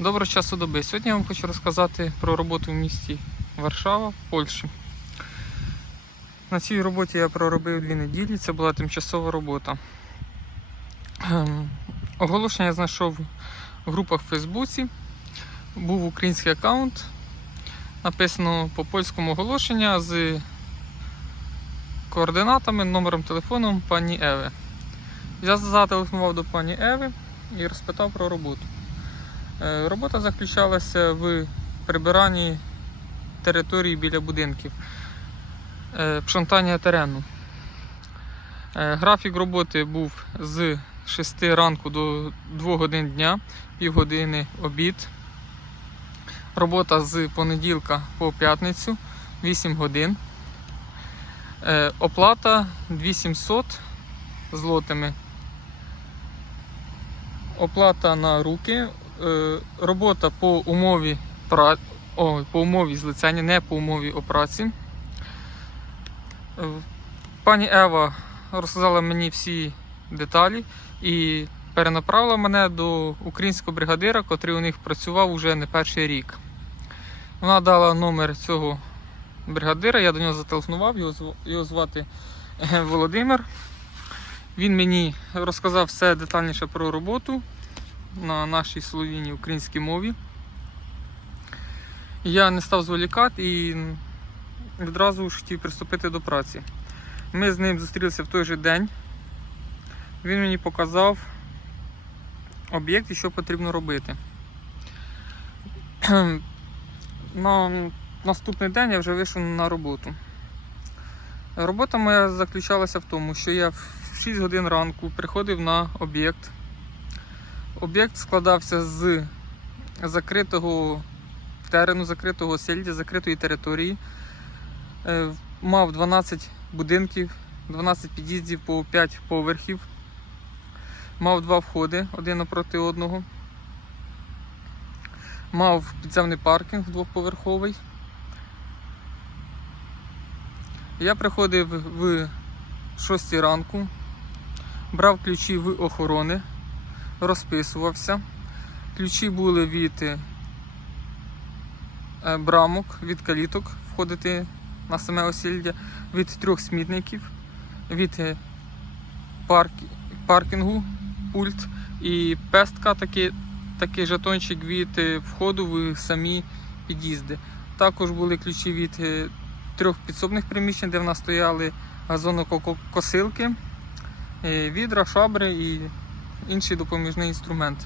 Доброго часу доби. Сьогодні я вам хочу розказати про роботу в місті Варшава, Польщі. На цій роботі я проробив дві неділі, це була тимчасова робота. Ем, Оголошення я знайшов в групах в Фейсбуці. Був український аккаунт. Написано по польському оголошення з координатами, номером телефону пані Еви. Я зателефонував до пані Еви і розпитав про роботу. Е, Робота заключалася в прибиранні території біля будинків, е, пшонтання терену. Е, Графік роботи був з 6 ранку до 2 годин дня, півгодини обід. Робота з понеділка по п'ятницю 8 годин. Оплата 2700 злотими. Оплата на руки. Е, Робота по умові пра... О, по умові злицяння, не по умові операції. Е, Пані Ева розказала мені всі деталі і перенаправила мене до українського бригадира, котрий у них працював уже не перший рік. Вона дала номер цього бригадира, я до нього зателефонував, його, звати е, Володимир. Він мені розказав все детальніше про роботу на нашій словіній українській мові. Я не став зволікати і відразу ж хотів приступити до праці. Ми з ним зустрілися в той же день. Він мені показав об'єкт і що потрібно робити. На наступний день я вже вийшов на роботу. Робота моя заключалася в тому, що я в 6 годин ранку приходив на об'єкт. Об'єкт складався з закритого терену, закритого сельдя, закритої території. Е, Мав 12 будинків, 12 під'їздів по 5 поверхів. Мав два входи один напроти одного. Мав підземний паркінг двохповерховий. Я приходив в 6 ранку, брав ключі в охорони, розписувався. Ключі були від е, брамок, від каліток входити на саме осілля, від трьох смітників, від е, паркі, паркінгу, пульт і пестка, такий, такий жетончик від е, входу в самі під'їзди. Також були ключі від трьох підсобних приміщень, де в нас стояли газонокосилки, відра, шабри і інший допоміжний інструмент.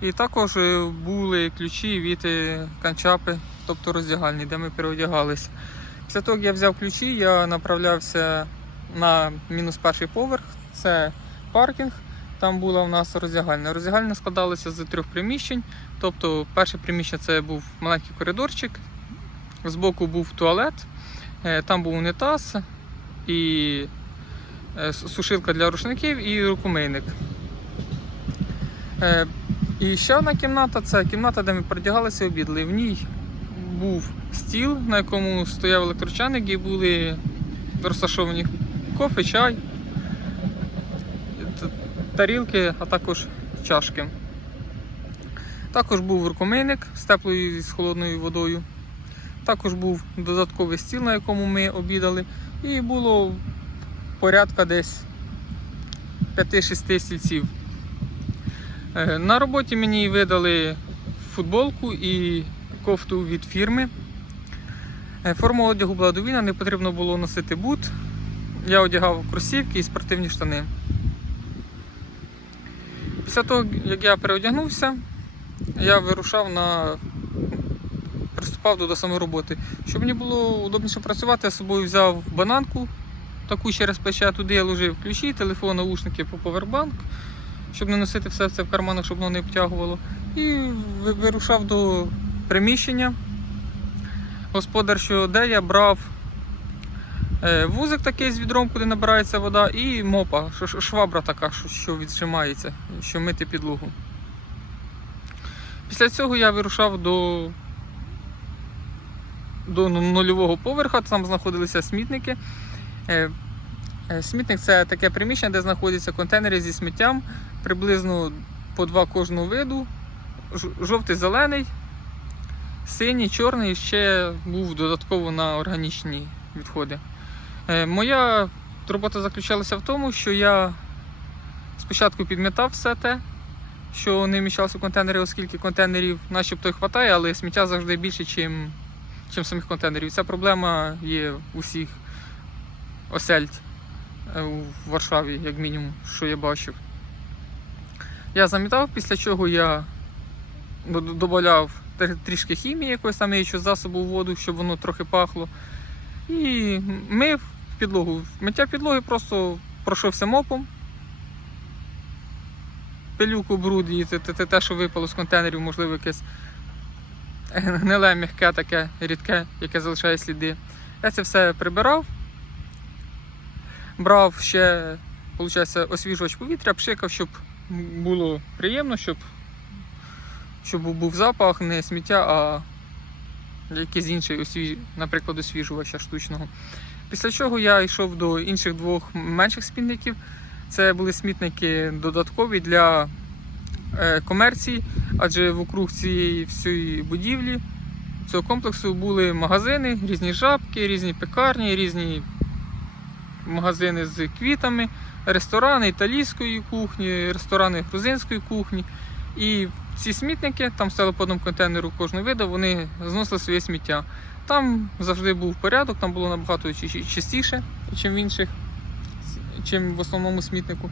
І також е, були ключі від канчапи, тобто роздягальні, де ми переодягалися. Після того, як я взяв ключі, я направлявся на мінус перший поверх, це паркінг. Там була у нас роздягальня. Роздягальня складалася з трьох приміщень. Тобто, перше приміщення це був маленький коридорчик, збоку був туалет, е, там був унітаз і е, сушилка для рушників і рукомийник. Е, І ще одна кімната це кімната, де ми передягалися і обідали. В ній був стіл, на якому стояв електрочайник і були розташовані кофе, чай, тарілки, а також чашки. Також був рукомийник з теплою і з холодною водою. Також був додатковий стіл, на якому ми обідали. І було порядка десь 5-6 стільців. Е, На роботі мені видали футболку і кофту від фірми. Е, Форма одягу була довільна, не потрібно було носити бут. Я одягав кросівки і спортивні штани. Після того, як я переодягнувся, я вирушав на. приступав до, самої роботи. Щоб мені було удобніше працювати, я з собою взяв бананку, таку через плече, туди я ложив ключі, телефон, наушники по повербанк, щоб не носити все це в карманах, щоб воно не обтягувало. І вирушав до приміщення. Господар, що де я брав е, вузик такий з відром, куди набирається вода, і мопа, швабра така, що, віджимається, що мити підлогу. Після цього я вирушав до, до ну- нульового поверха, там знаходилися смітники. Е, е, Смітник це таке приміщення, де знаходяться контейнери зі сміттям, приблизно по два кожного виду. жовтий, зелений, синій, чорний, ще був додатково на органічні відходи. Е, Моя робота заключалася в тому, що я спочатку підмітав все те, що не вміщалося в контейнери, оскільки контейнерів начебто і вистачає, але сміття завжди більше, чим, чим самих контейнерів. Ця проблема є у всіх осельд е, у Варшаві, як мінімум, що я бачив. Я замітав, після чого я додавав трішки хімії якоїсь там миючого засобу в воду, щоб воно трохи пахло. І мив підлогу. Миття підлоги просто пройшовся мопом. Пилюку, бруд і те, те, те, що випало з контейнерів, можливо, якесь гниле, м'яке, таке рідке, яке залишає сліди. Я це все прибирав. Брав ще, виходить, освіжувач повітря, пшикав, щоб було приємно, щоб, щоб був запах, не сміття, а якийсь інший, освіж... наприклад, освіжувача штучного. Після чого я йшов до інших двох менших смітників. Це були смітники додаткові для е, комерції, адже вокруг цієї всієї будівлі, цього комплексу були магазини, різні жабки, різні пекарні, різні магазини з квітами, ресторани італійської кухні, ресторани грузинської кухні. І ці смітники, там стояло по одному контейнеру кожного виду, вони зносили своє сміття. Там завжди був порядок, там було набагато чи- чи- чистіше, ніж в інших, чим в основному смітнику.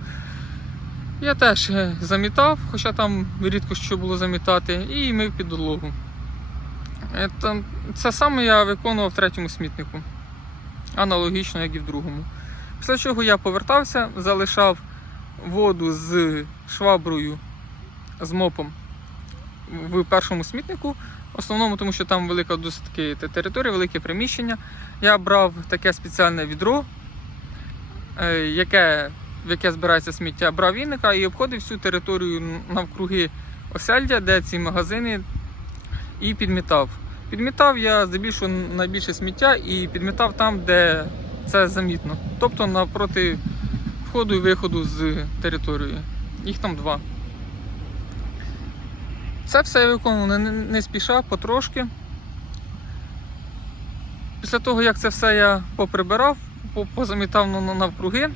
Я теж е, замітав, хоча там рідко що було замітати, і мив підлогу. Е, Це саме я виконував в третьому смітнику, аналогічно, як і в другому. Після чого я повертався, залишав воду з шваброю, з мопом в першому смітнику. В основному, тому що там велика досить територія, велике приміщення. Я брав таке спеціальне відро, е, яке, в яке збирається сміття, брав вінника і обходив всю територію навкруги осельдя, де ці магазини, і підмітав. Підмітав я здебільшого найбільше сміття і підмітав там, де це замітно. Тобто навпроти входу і виходу з території. Їх там два. Це все я виконував не, не спіша, потрошки. Після того, як це все я поприбирав, по- позамітав на- на- навкруги,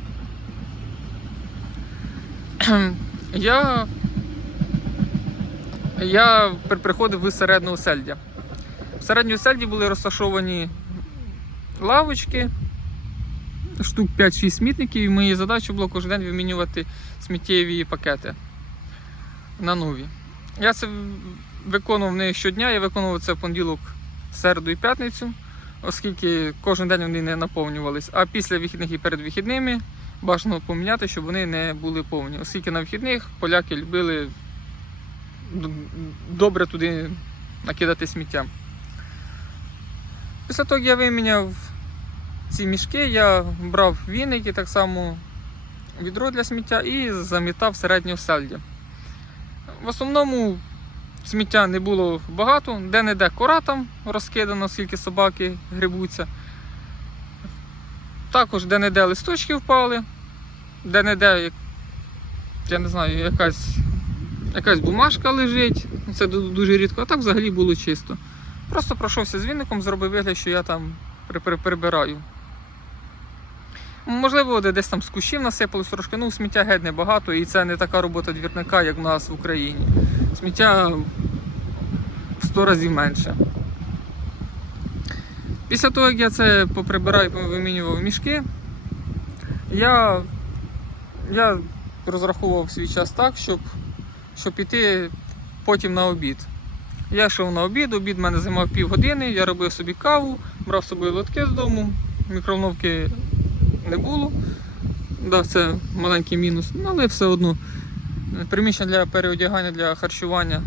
я, я приходив в середнього сельдя. В середньому сельді були розташовані лавочки, штук 5-6 смітників, і моєю задачею було кожен день вимінювати сміттєві пакети на нові. Я це виконував не щодня, я виконував це в понеділок, середу і п'ятницю, оскільки кожен день вони не наповнювались. А після вихідних і перед вихідними бажано поміняти, щоб вони не були повні. Оскільки на вихідних поляки любили добре туди накидати сміття. Після того, як я виміняв ці мішки, я брав віники, так само відро для сміття і замітав середнє сельдя. В основному сміття не було багато, де-не-де кора там розкидано, скільки собаки грибуться. Також де-не-де листочки впали, де-не-де, я не знаю, якась, якась бумажка лежить. Це дуже рідко, а так взагалі було чисто. Просто пройшовся з віником, зробив вигляд, що я там при- при- прибираю. Можливо, де- десь там з кущів насипалось трошки, ну сміття геть небагато, і це не така робота двірника, як в нас в Україні. Сміття в 100 разів менше. Після того, як я це поприбираю, і вимінював мішки, я, я розраховував свій час так, щоб, щоб піти потім на обід. Я йшов на обід, обід мене займав півгодини, я робив собі каву, брав з собою лотки з дому, мікроволновки не було. Да, це маленький мінус, ну, але все одно. Приміщення для переодягання для харчування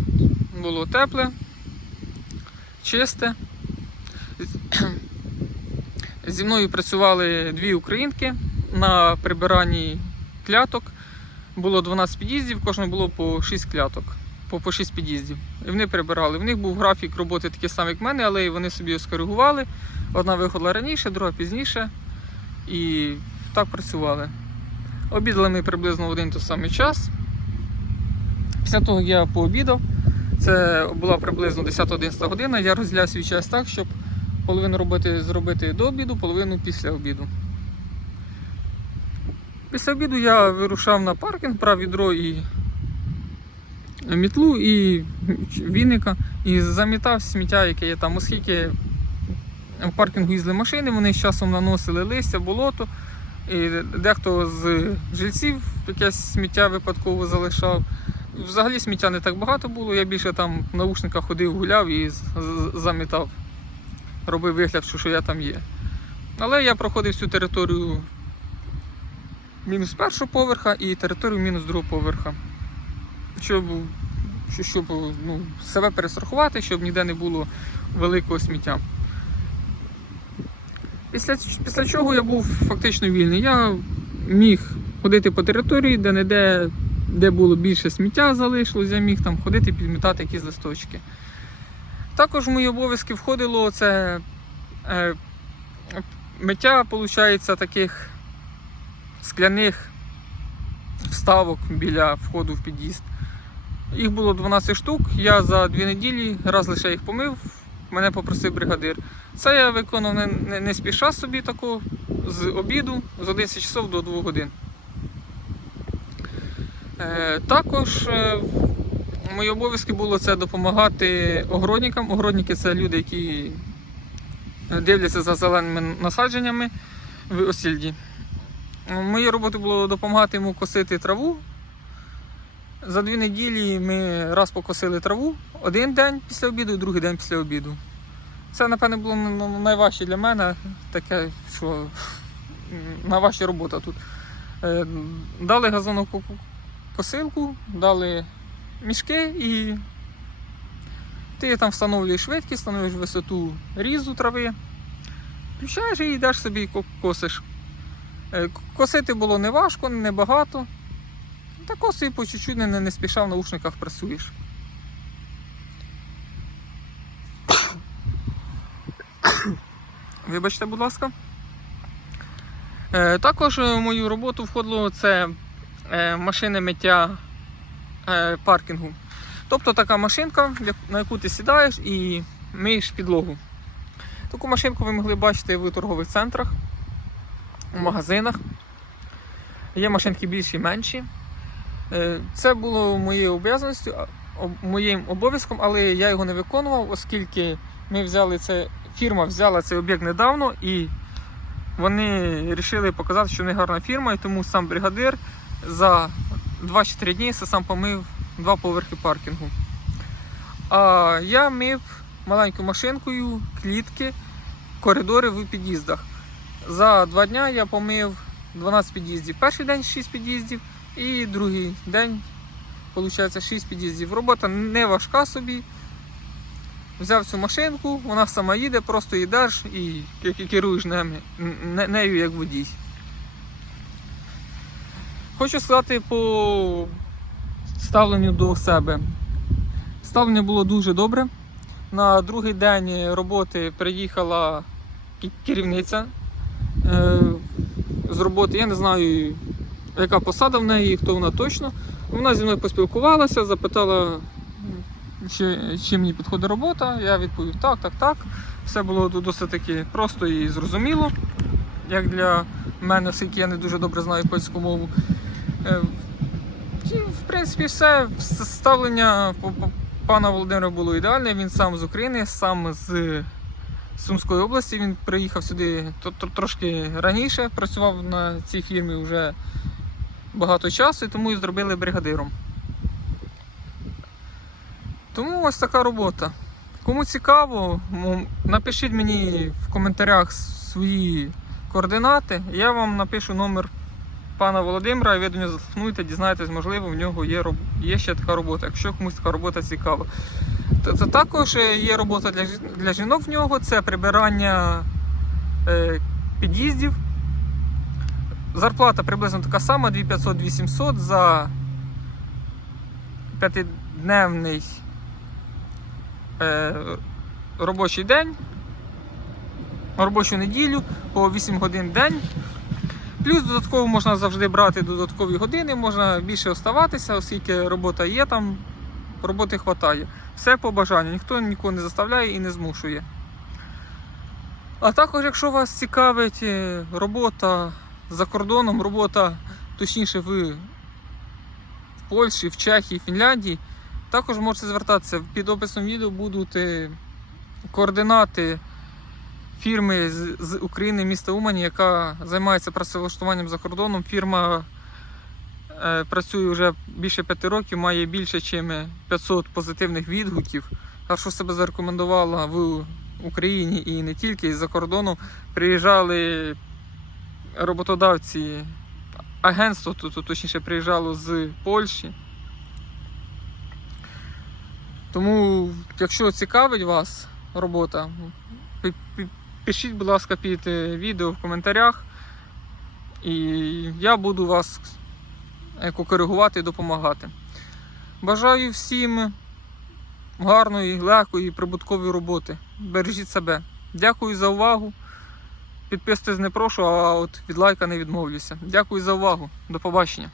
було тепле, чисте. Зі мною працювали дві українки на прибиранні кляток. Було 12 під'їздів, кожному було по 6 кляток, по, по 6 під'їздів. І вони прибирали. В них був графік роботи такий самий, як в мене, але вони собі скоригували. Одна виходила раніше, друга пізніше. І так працювали. Обідали ми приблизно в один той самий час. Після того, я пообідав, Це була приблизно 10-11 година. Я розділяю свій час так, щоб половину роботи зробити до обіду, половину після обіду. Після обіду я вирушав на паркінг, брав відро і мітлу і віника і замітав сміття, яке є там, оскільки в паркінгу їздили машини, вони з часом наносили листя, болото. І дехто з жильців якесь сміття випадково залишав. Взагалі сміття не так багато було, я більше там в наушниках ходив, гуляв і замітав. Робив вигляд, що я там є. Але я проходив всю територію мінус першого поверха і територію мінус другого поверха. Щоб, щоб ну, себе перестрахувати, щоб ніде не було великого сміття. Після, після чого я був фактично вільний. Я міг ходити по території, де не де, де було більше сміття залишилось, я міг там ходити, підмітати якісь листочки. Також в мої обов'язки входило це е, миття, виходить, таких скляних вставок біля входу в під'їзд. Їх було 12 штук. Я за дві неділі раз лише їх помив, мене попросив бригадир. Це я виконав не, не, не спіша собі таку з обіду з 11 часов до 2 годин. Е, також е, мої обов'язки було це допомагати огородникам. Огородники це люди, які дивляться за зеленими насадженнями в Осільді. Моєю роботою було допомагати йому косити траву. За дві неділі ми раз покосили траву один день після обіду другий день після обіду. Це, напевне, було ну, найважче для мене, таке, що найважча робота тут. Е, Дали газонокосилку, дали мішки і ти там встановлюєш швидкість, встановлюєш висоту різу трави, включаєш і йдеш собі і косиш. Е, Косити було не важко, не багато. Та коси по чуть-чуть не, не спіша в наушниках працюєш. Вибачте, будь ласка. Е, також в мою роботу входило це е, машини миття е, паркінгу. Тобто така машинка, на яку ти сідаєш і миєш підлогу. Таку машинку ви могли бачити в торгових центрах, в магазинах. Є машинки більші і менші. Е, Це було моєю обов'язаністю, моїм обов'язком, але я його не виконував, оскільки ми взяли це, фірма взяла цей об'єкт недавно і вони вирішили показати, що вони гарна фірма, і тому сам бригадир за 2-4 дні сам помив два поверхи паркінгу. А я мив маленькою машинкою клітки, коридори в під'їздах. За два дні я помив 12 під'їздів. Перший день 6 під'їздів і другий день, виходить, 6 під'їздів. Робота не важка собі. Взяв цю машинку, вона сама їде, просто їдеш і керуєш нею, нею як водій. Хочу сказати по ставленню до себе. Ставлення було дуже добре. На другий день роботи приїхала керівниця е, з роботи. Я не знаю, яка посада в неї, хто вона точно. Вона зі мною поспілкувалася, запитала, чи, чи мені підходить робота. Я відповів так, так, так. Все було досить таки просто і зрозуміло, як для мене, оскільки я не дуже добре знаю польську мову. Е, і, в принципі, все ставлення пана Володимира було ідеальне. Він сам з України, сам з Сумської області. Він приїхав сюди трошки раніше, працював на цій фірмі вже багато часу, і тому і зробили бригадиром. Тому ось така робота. Кому цікаво, напишіть мені в коментарях свої координати. Я вам напишу номер пана Володимира, і ви до нього зателефонуєте, дізнаєтесь, можливо, в нього є, є ще така робота, якщо комусь така робота цікава. Та також е, є робота для, для жінок в нього, це прибирання е, під'їздів. Зарплата приблизно така сама, 2500-2700 за п'ятидневний е, робочий день, робочу неділю по 8 годин в день. Плюс додатково можна завжди брати додаткові години, можна більше оставатися, оскільки робота є там, роботи вистачає. Все по бажанню, ніхто нікого не заставляє і не змушує. А також, якщо вас цікавить е, робота за кордоном, робота, точніше, в Польщі, в Чехії, Фінляндії, також можете звертатися. Під описом відео будуть е, координати фірми з, України, міста Умані, яка займається працевлаштуванням за кордоном. Фірма е, працює вже більше п'яти років, має більше, ніж 500 позитивних відгуків. Хорошо себе зарекомендувала в Україні і не тільки і за кордоном. Приїжджали роботодавці, агентство, то- точніше, приїжджало з Польщі. Тому, якщо цікавить вас робота, пи- пи- пишіть, будь ласка, під е, відео в коментарях. І я буду вас коригувати і допомагати. Бажаю всім гарної, легкої, і прибуткової роботи. Бережіть себе. Дякую за увагу. Підписуйтесь не прошу, а от від лайка не відмовлюся. Дякую за увагу. До побачення.